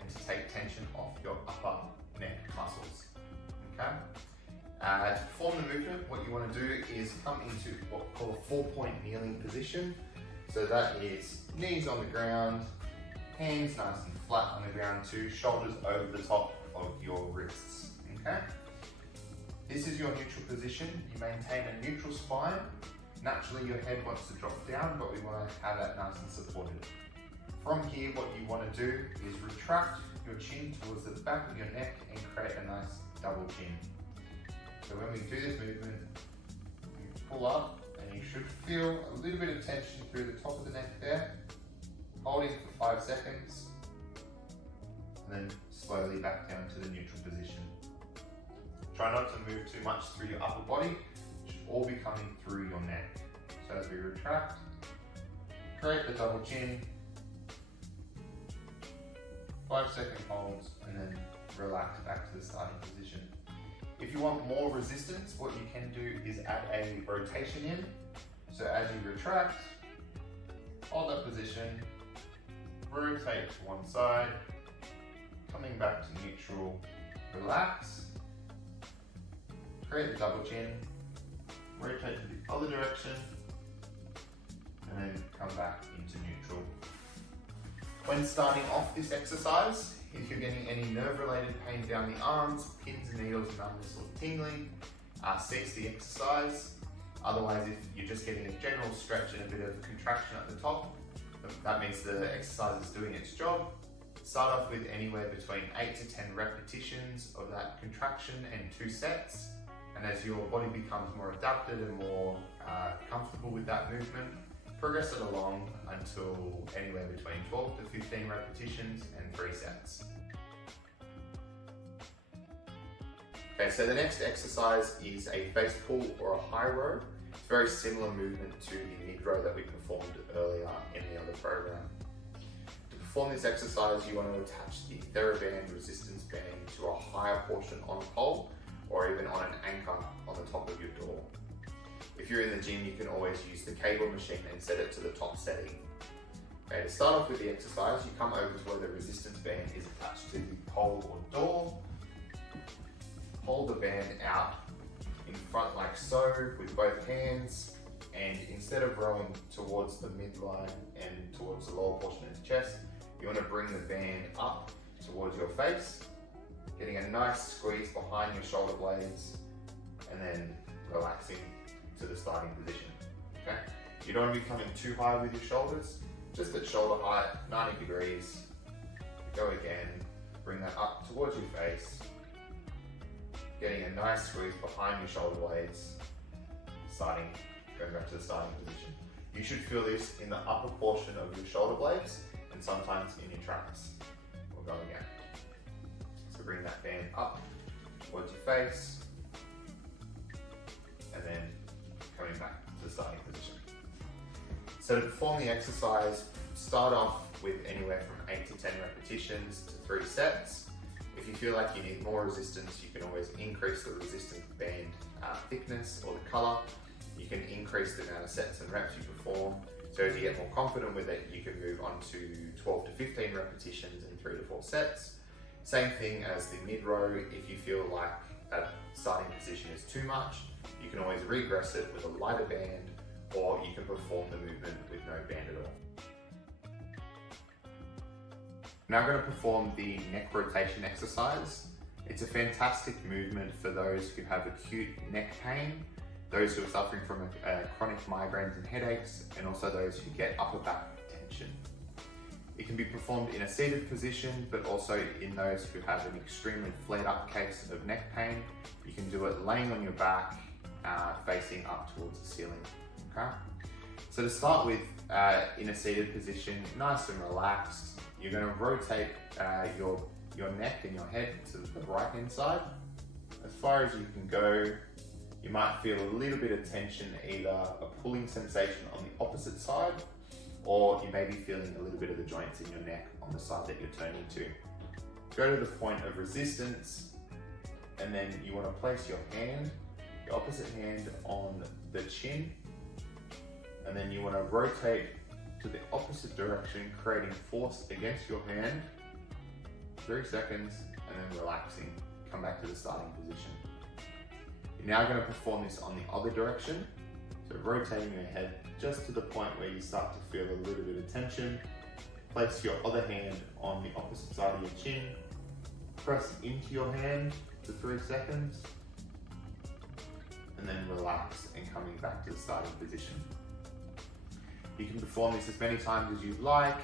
and to take tension off your upper neck muscles. Okay? To perform the movement, what you want to do is come into what we call a 4-point kneeling position. So that is knees on the ground, hands nice and flat on the ground too, shoulders over the top of your wrists. Okay? This is your neutral position. You maintain a neutral spine. Naturally your head wants to drop down, but we want to have that nice and supported. From here, what you want to do is retract your chin towards the back of your neck and create a nice double chin. So when we do this movement, you pull up and you should feel a little bit of tension through the top of the neck there, holding for 5 seconds, and then slowly back down to the neutral position. Try not to move too much through your upper body, it should all be coming through your neck. So as we retract, create the double chin, 5-second holds, and then relax back to the starting position. If you want more resistance, what you can do is add a rotation in. So as you retract, hold that position, rotate to one side, coming back to neutral, relax, create the double chin, rotate to the other direction, and then come back into neutral. When starting off this exercise, if you're getting any nerve-related pain down the arms, pins and needles, numbness or tingling, cease the exercise. Otherwise, if you're just getting a general stretch and a bit of contraction at the top, that means the exercise is doing its job. Start off with anywhere between 8 to 10 repetitions of that contraction and 2 sets. And as your body becomes more adapted and more comfortable with that movement, progress it along until anywhere between 12 to 15 repetitions and 3 sets. Okay, so the next exercise is a face pull or a high row. It's a very similar movement to the mid row that we performed earlier in the other program. To perform this exercise, you want to attach the TheraBand resistance band to a higher portion on a pole or even on an anchor on the top of your door. If you're in the gym, you can always use the cable machine and set it to the top setting. Okay, to start off with the exercise, you come over to where the resistance band is attached to the pole or door. Hold the band out in front like so with both hands, and instead of rowing towards the midline and towards the lower portion of the chest, you want to bring the band up towards your face, getting a nice squeeze behind your shoulder blades, and then relaxing to the starting position. Okay? You don't want to be coming too high with your shoulders, just at shoulder height, 90 degrees. Go again, bring that up towards your face, getting a nice squeeze behind your shoulder blades, going back to the starting position. You should feel this in the upper portion of your shoulder blades and sometimes in your traps. We'll go again. So bring that band up towards your face, and then coming back to the starting position. So to perform the exercise, start off with anywhere from 8 to 10 repetitions to 3 sets. If you feel like you need more resistance, you can always increase the resistance band thickness or the color. You can increase the amount of sets and reps you perform. So as you get more confident with it, you can move on to 12 to 15 repetitions in 3 to 4 sets. Same thing as the mid row. If you feel like that starting position is too much, you can always regress it with a lighter band, or you can perform the movement with no band at all. Now I'm going to perform the neck rotation exercise. It's a fantastic movement for those who have acute neck pain, those who are suffering from chronic migraines and headaches, and also those who get upper back tension. It can be performed in a seated position, but also in those who have an extremely flared up case of neck pain. You can do it laying on your back, facing up towards the ceiling. Okay? So to start with, in a seated position, nice and relaxed, you're going to rotate your neck and your head to the right hand side. As far as you can go, you might feel a little bit of tension, either a pulling sensation on the opposite side, or you may be feeling a little bit of the joints in your neck on the side that you're turning to. Go to the point of resistance, and then you want to place your opposite hand on the chin, and then you want to rotate to the opposite direction, creating force against your hand, 3 seconds, and then relaxing. Come back to the starting position. You're now going to perform this on the other direction. So rotating your head just to the point where you start to feel a little bit of tension. Place your other hand on the opposite side of your chin. Press into your hand for 3 seconds. And then relax and coming back to the starting position. You can perform this as many times as you like.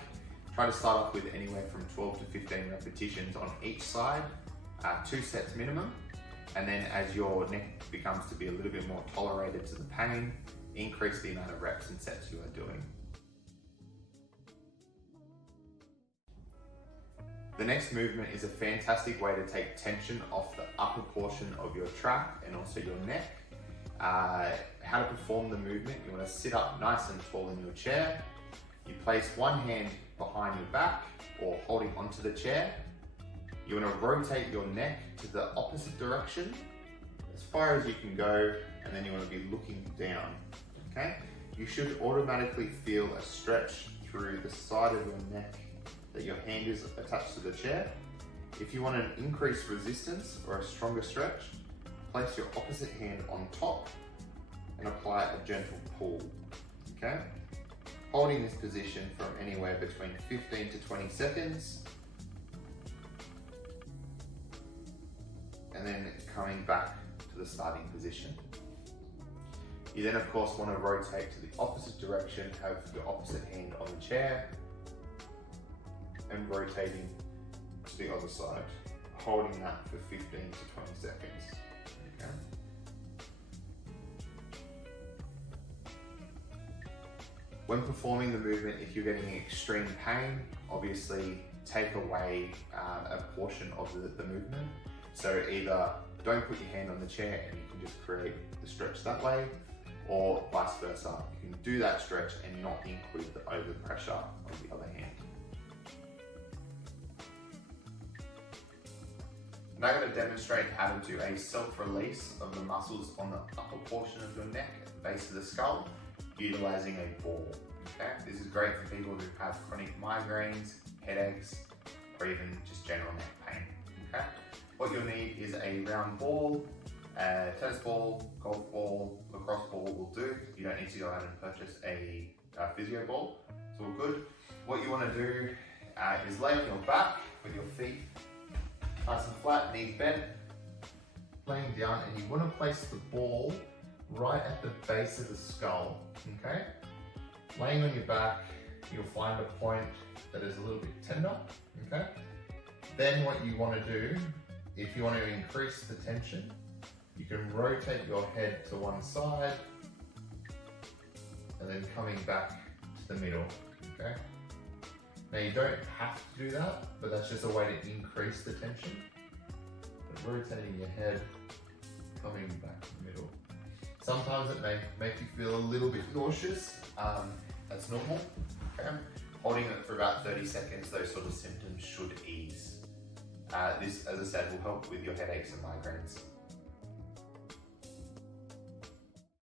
Try to start off with anywhere from 12 to 15 repetitions on each side, 2 sets minimum. And then as your neck becomes to be a little bit more tolerated to the pain, increase the amount of reps and sets you are doing. The next movement is a fantastic way to take tension off the upper portion of your trap and also your neck. How to perform the movement: you want to sit up nice and tall in your chair. You place one hand behind your back or holding onto the chair. You want to rotate your neck to the opposite direction as far as you can go, and then you want to be looking down. Okay? You should automatically feel a stretch through the side of your neck that your hand is attached to the chair. If you want an increased resistance or a stronger stretch, place your opposite hand on top and apply a gentle pull. Okay? Holding this position from anywhere between 15 to 20 seconds. And then coming back to the starting position. You then of course want to rotate to the opposite direction, have your opposite hand on the chair and rotating to the other side, holding that for 15 to 20 seconds. Okay. When performing the movement, if you're getting extreme pain, obviously take away a portion of the movement. So either don't put your hand on the chair and you can just create the stretch that way, or vice versa. You can do that stretch and not include the overpressure of the other hand. I'm now going to demonstrate how to do a self-release of the muscles on the upper portion of your neck at the base of the skull, utilizing a ball. Okay? This is great for people who have chronic migraines, headaches, or even just general neck pain. Okay? What you'll need is a round ball, a tennis ball, golf ball, lacrosse ball will do. You don't need to go out and purchase a physio ball. It's all good. What you want to do is lay on your back with your feet nice and flat, knees bent, laying down, and you want to place the ball right at the base of the skull. Okay? Laying on your back, you'll find a point that is a little bit tender. Okay? Then what you want to do, if you want to increase the tension, you can rotate your head to one side and then coming back to the middle. Okay? Now you don't have to do that, but that's just a way to increase the tension. But rotating your head, coming back to the middle. Sometimes it may make you feel a little bit nauseous. That's normal. Okay? Holding it for about 30 seconds, those sort of symptoms should ease. This, as I said, will help with your headaches and migraines.